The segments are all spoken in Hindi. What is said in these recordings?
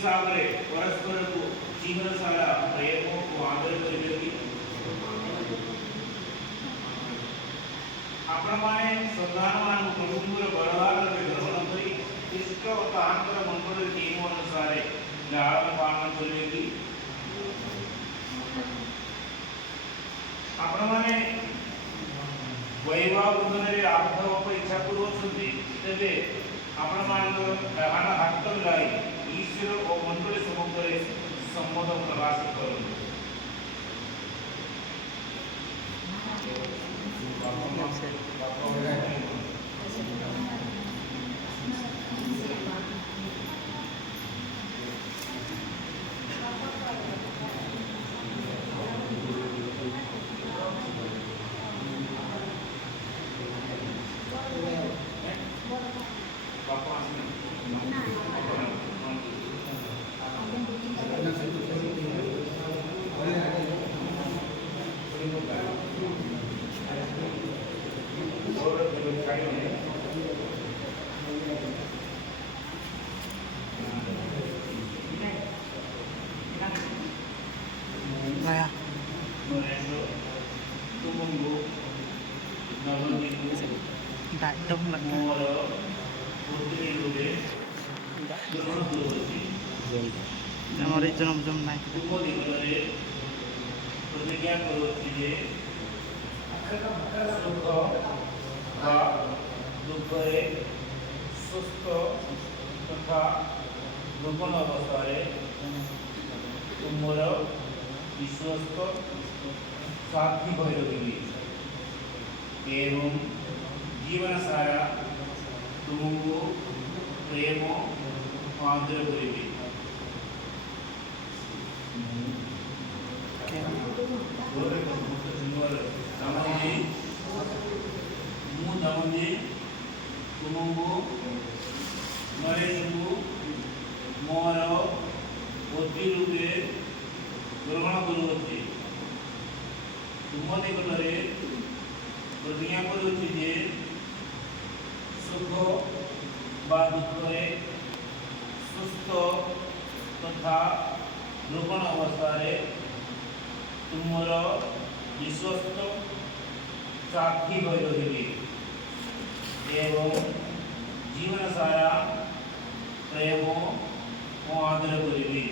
हिसाब रे परस्पर को जीवन सारा प्रेम को आदर करिवे कि आपण माने संधान मान प्रभुपुर बरदान रे ग्रहण करी इष्ट और तांकर मंगल नियम अनुसार लालन पालन करिवे कि आपण माने वैवाह बंधन रे आबद्ध होप इच्छा पूर्वक तेबे आपण मान डाहाना हाथ मिलाई ईश्वर और मंडल सम्मुखरे सम्मत प्रकाश करू đại đông lận हमारे जन्म जन्म नहीं प्रतिज्ञा करो जे दुख सुस्थ तथा रोपण अवस्था तुमर विश्वस्त साथी भैरवी एवं जीवन सारा तुमको प्रेम आदर करेंगे तुमको नरेश मोर बुद्धि रूपे ग्रहण करुचे तुम निकटरे प्रतिज्ञा करुचे जे सुख बा दुखे सुस्थ तथा रोपण अवस्था तुमर विश्वस्त साथी भई रही एवं जीवन सारा प्रेम और आदर करी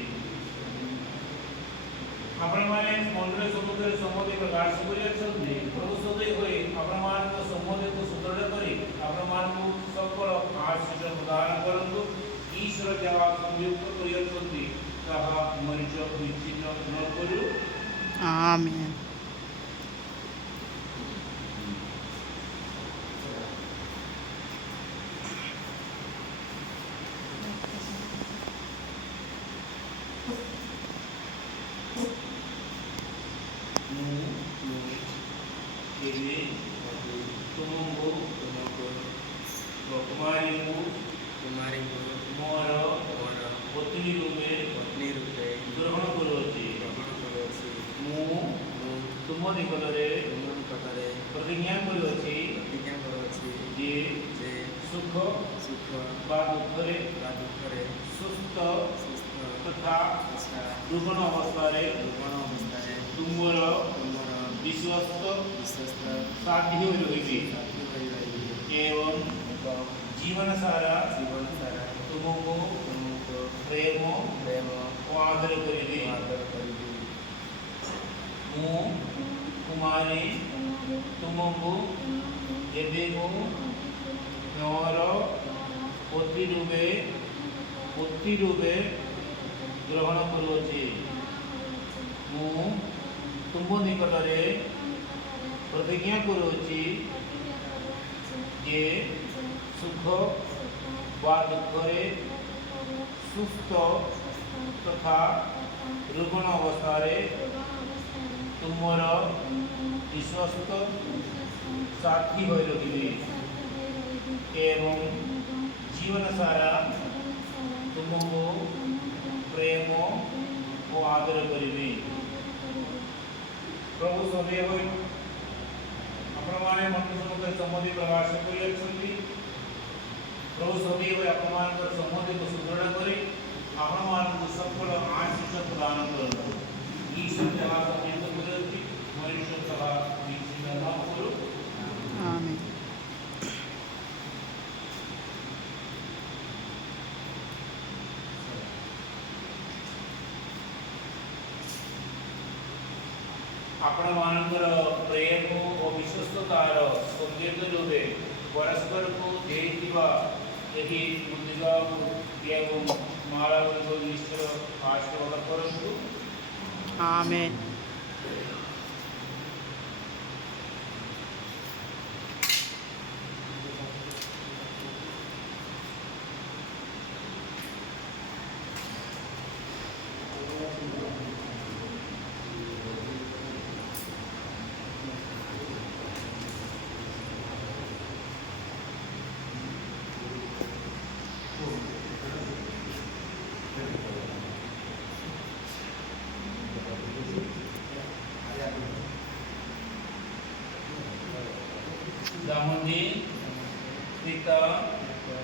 आपण माने मंडल समुद्र सम्मति प्रकाश करी प्रभु सदै होई आपण मान सम्मति को सुदृढ़ करी आपण मान को सकल आशीष प्रदान करंतु ईश्वर जहाँ संयुक्त करियंती ताहा मनुष्य निश्चित न करू आमीन तुम्हारी मोर पत्नी रूपे ग्रहण करुची तुम निकटरे प्रतिज्ञा करुची जे सुख बा दुखरे सुस्थ तथा रोपण अवस्था तुमर विश्वस्त साथी रही एवं जीवन सारा तुमको प्रेम और आदर करेंगे कुमारी तुमको एवं मोर पति रूपे ग्रहण करुचे तुम निकटरे प्रतिज्ञा करुची जे सुख बा दुखरे सुस्थ तथा रोपण अवस्था तुमर विश्वस्त साथी भई रही एवं जीवन सारा तुमको प्रेम और आदर करी प्रभु सदैव अपने मनुष्य सम्मति प्रकाश कर प्रभु सदैव अपन सम्मति को सुदृढ़ कर ଆପଣମାନଙ୍କୁ ସକଳ ଆଶୀଷ ପ୍ରଦାନ କରନ୍ତୁ। ଈଶ୍ୱର ଯାହା ପର୍ଯ୍ୟନ୍ତ କରନ୍ତି ମନୁଷ୍ୟ ତାହା ବିଚ୍ଛିନ୍ନ ନ କରୁ। Amen. ଆପଣମାନଙ୍କର ପ୍ରେମ ଓ ବିଶ୍ୱସ୍ତତାର ସୌନ୍ଦର୍ଯ୍ୟ ରୂପେ ପରସ୍ପରକୁ ଦେଇଥିବା ଏହି ମୁଦ୍ରିକା ଏବଂ ମାଳା ଗୁଡ଼ିକୁ ଈଶ୍ୱର ଆଶୀର୍ବାଦ କରନ୍ତୁ। Amen. Damundi, Pita,